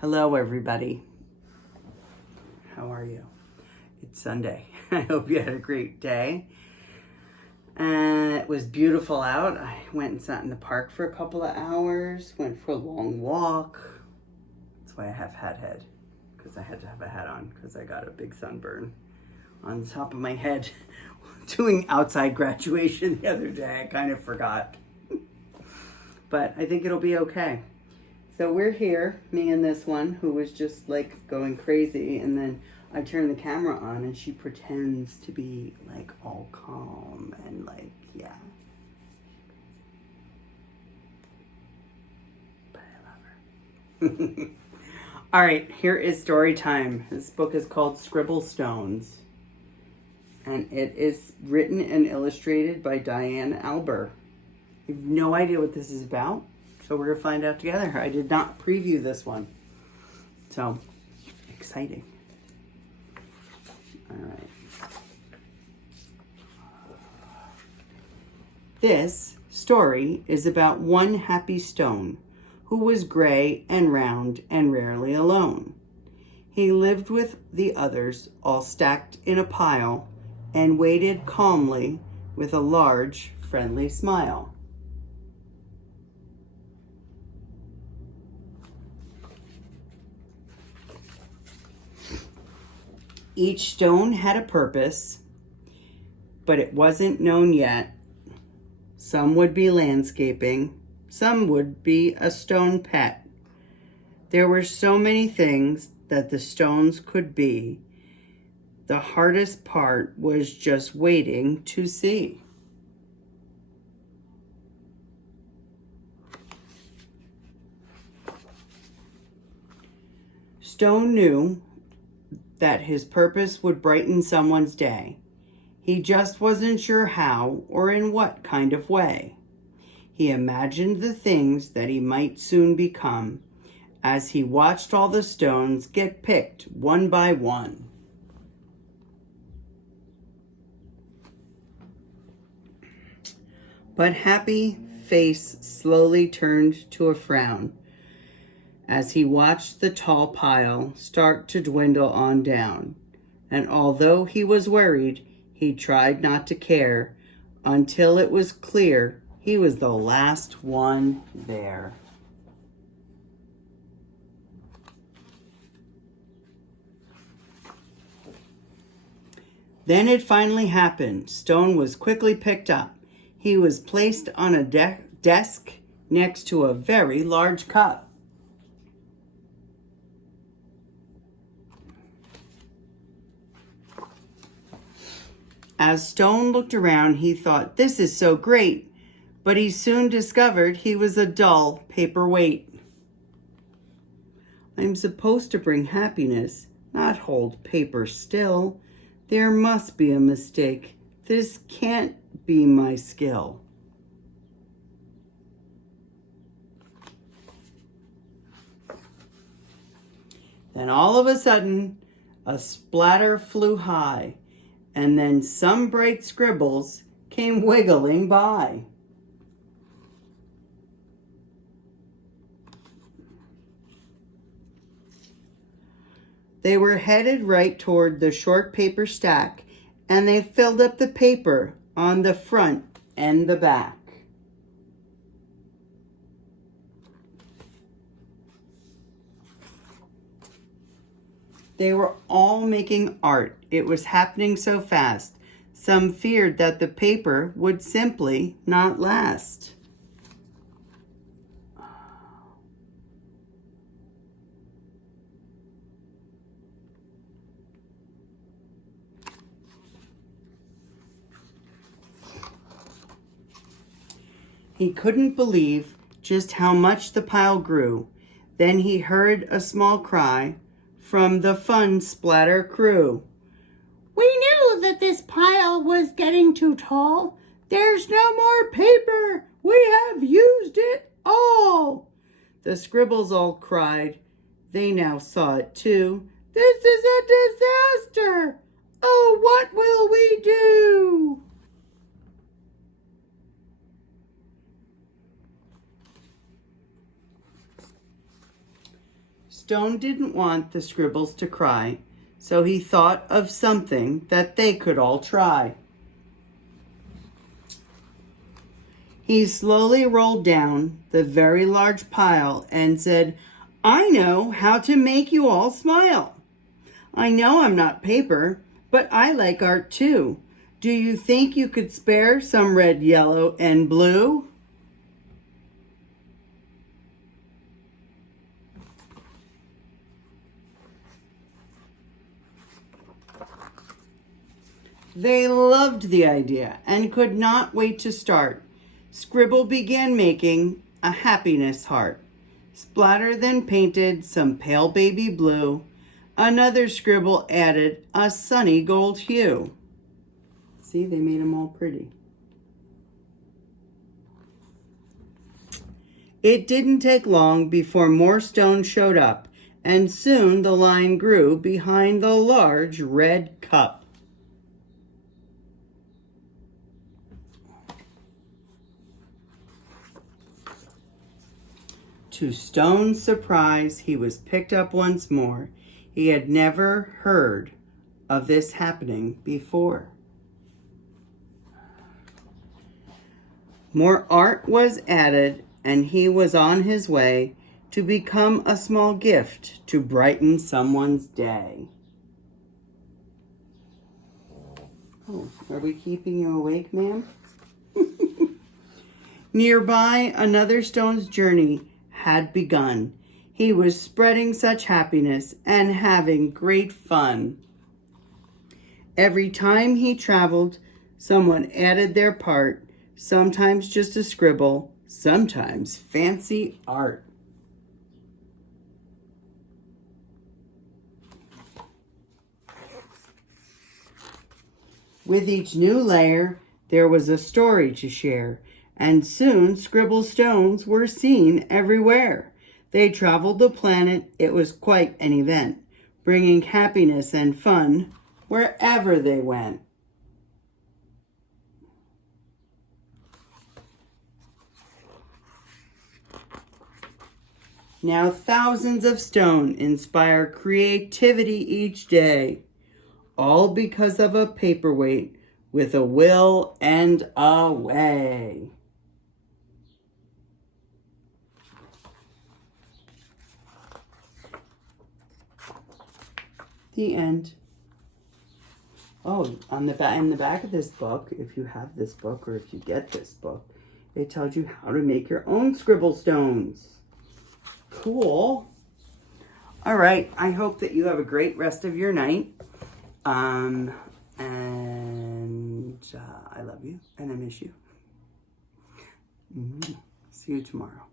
Hello, everybody. How are you? It's Sunday. I hope you had a great day. And it was beautiful out. I went and sat in the park for a couple of hours, went for a long walk. That's why I have hat head, because I had to have a hat on because I got a big sunburn on the top of my head doing outside graduation the other day. I kind of forgot. But I think it'll be okay. So we're here, me and this one who was just like going crazy, and then I turn the camera on and she pretends to be like all calm and like, yeah. But I love her. All right, here is story time. This book is called Scribble Stones, and it is written and illustrated by Diane Alber. I have no idea what this is about. So we're gonna find out together. I did not preview this one. So, exciting. All right. This story is about one happy stone who was gray and round and rarely alone. He lived with the others all stacked in a pile and waited calmly with a large, friendly smile. Each stone had a purpose, but it wasn't known yet. Some would be landscaping, some would be a stone pet. There were so many things that the stones could be. The hardest part was just waiting to see. Stone knew that his purpose would brighten someone's day. He just wasn't sure how or in what kind of way. He imagined the things that he might soon become as he watched all the stones get picked one by one. But Happy face slowly turned to a frown as he watched the tall pile start to dwindle on down. And although he was worried, he tried not to care until it was clear he was the last one there. Then it finally happened. Stone was quickly picked up. He was placed on a desk next to a very large cup. As Stone looked around, he thought, "This is so great," but he soon discovered he was a dull paperweight. "I'm supposed to bring happiness, not hold paper still. There must be a mistake. This can't be my skill." Then all of a sudden, a splatter flew high, and then some bright scribbles came wiggling by. They were headed right toward the short paper stack, and they filled up the paper on the front and the back. They were all making art. It was happening so fast. Some feared that the paper would simply not last. He couldn't believe just how much the pile grew. Then he heard a small cry from the fun splatter crew. "We knew that this pile was getting too tall. There's no more paper. We have used it all." The scribbles all cried. They now saw it too. "This is a disaster. Oh, what will we do?" Stone didn't want the scribbles to cry, so he thought of something that they could all try. He slowly rolled down the very large pile and said, "I know how to make you all smile. I know I'm not paper, but I like art too. Do you think you could spare some red, yellow, and blue?" They loved the idea and could not wait to start. Scribble began making a happiness heart. Splatter then painted some pale baby blue. Another scribble added a sunny gold hue. See, they made them all pretty. It didn't take long before more stones showed up, and soon the line grew behind the large red cup. To Stone's surprise, he was picked up once more. He had never heard of this happening before. More art was added, and he was on his way to become a small gift to brighten someone's day. Oh, are we keeping you awake, ma'am? Nearby, another stone's journey had begun. He was spreading such happiness and having great fun. Every time he traveled, someone added their part, sometimes just a scribble, sometimes fancy art. With each new layer, there was a story to share, and soon Scribble Stones were seen everywhere. They traveled the planet. It was quite an event, bringing happiness and fun wherever they went. Now thousands of stone inspire creativity each day, all because of a paperweight with a will and a way. The end. Oh, in the back of this book, if you have this book or if you get this book, it tells you how to make your own Scribble Stones. Cool. All right. I hope that you have a great rest of your night. And I love you and I miss you. See you tomorrow.